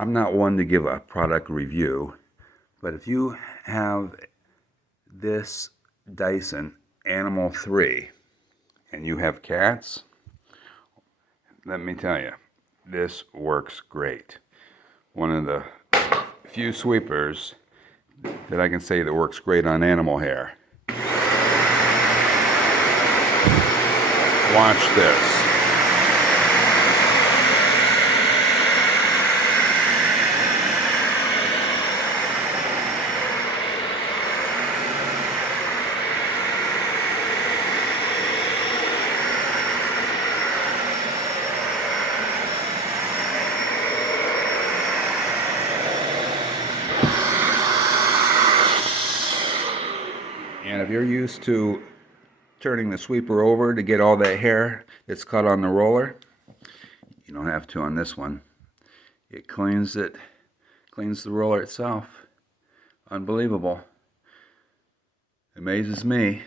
I'm not one to give a product review, but if you have this Dyson Animal 3 and you have cats, let me tell you, this works great. One of the few sweepers that I can say that works great on animal hair. Watch this. And if you're used to turning the sweeper over to get all that hair that's caught on the roller, you don't have to on this one. It cleans the roller itself. Unbelievable. Amazes me.